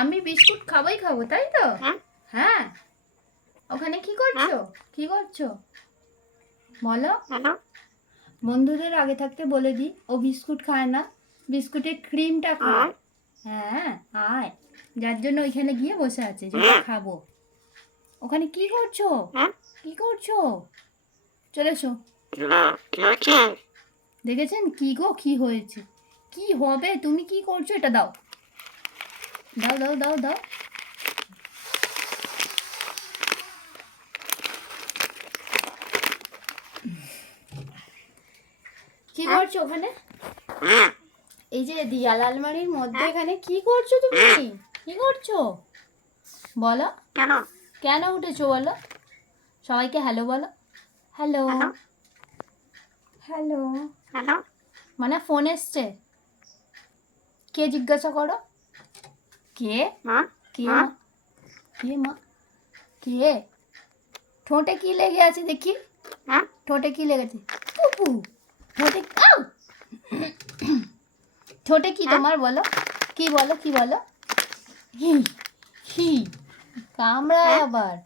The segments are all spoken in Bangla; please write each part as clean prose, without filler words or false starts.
আমি বিস্কুট খাবোই খাবো, তাই তো? হ্যাঁ। ওখানে কি করছো? কি করছো বলো? বন্ধুদের আগে থাকতে বলে দিই, ও বিস্কুট খায় না, বিস্কুটের ক্রিমটা খায়। হ্যাঁ, আয়। যার জন্য ওইখানে গিয়ে বসে আছে, যেটা খাবো। ওখানে কি করছো? কি করছো? চলে এসো। দেখেছেন কি গো, কি হয়েছে? কি হবে? তুমি কি করছো? এটা দাও, দাও দাও দাও দাও। কি করছো ওখানে? এই যে দিয়াল আলমারির মধ্যে এখানে কি করছো তুমি? কি করছো বলো? কেন উঠেছো বলো? সবাইকে হ্যালো বলো। Hello hello. মানে ফোন এসছে। কে জিজ্ঞাসা করো? কে? কে মা? কে মা? কে? ঠোঁটে কি লেগে আছে দেখি? ঠোঁটে কি লেগেছে? পুপু। ঠোঁটে আউ! ঠোঁটে কি তোমার বলো? কি বলো, কি বলো? হি হি কামড়ায় আবার।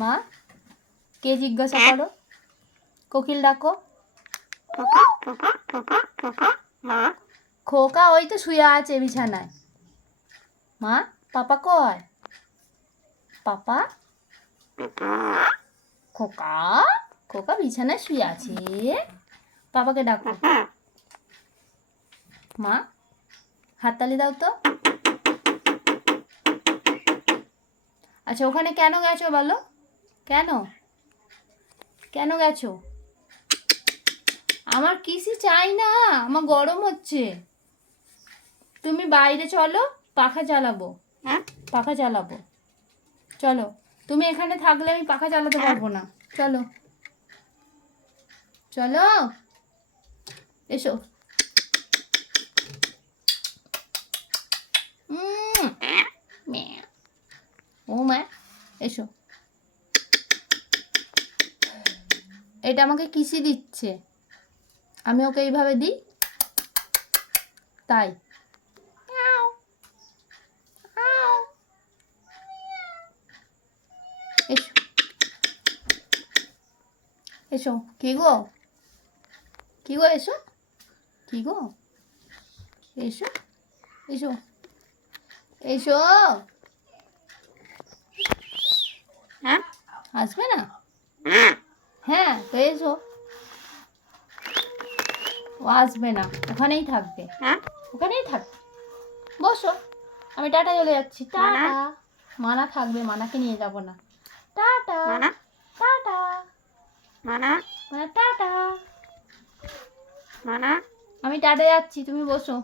মা, কে জিজ্ঞাসা করো? কোকিল ডাকো। খোকা ওই তো শুয়ে আছে বিছানায়। মা, পাপা কয়? পাপা? খোকা, খোকা বিছানায় শুয়ে আছে। পাপাকে ডাকো। মা, হাততালি দাও তো। আচ্ছা, ওখানে কেন গেছো বলো? কেন? কেন গেছো? আমার কিসি চাই না, আমার গরম হচ্ছে। তুমি বাইরে চলো, পাখা চালাবো। পাখা চালাবো, চলো। তুমি এখানে থাকলে আমি পাখা চালাতে পারবো না। চলো চলো, এসো। ও মা, এসো। এটা আমাকে কিসি দিচ্ছে, আমি ওকে এইভাবে দিই তাই। এসো এসো। কি গো, কি গো, এসো। কি গো, এসো এসো এসো। আসবে না? হ্যাঁ তো এসো। ও আসবে না, ওখানেই থাকবে। ওখানেই থাকবে, বসো। আমি টাটা চলে যাচ্ছি। টাটা। মানা থাকবে, মানাকে নিয়ে যাব না। Tata tata. মানা টাটা। আমি টাটা যাচ্ছি, তুমি বসো।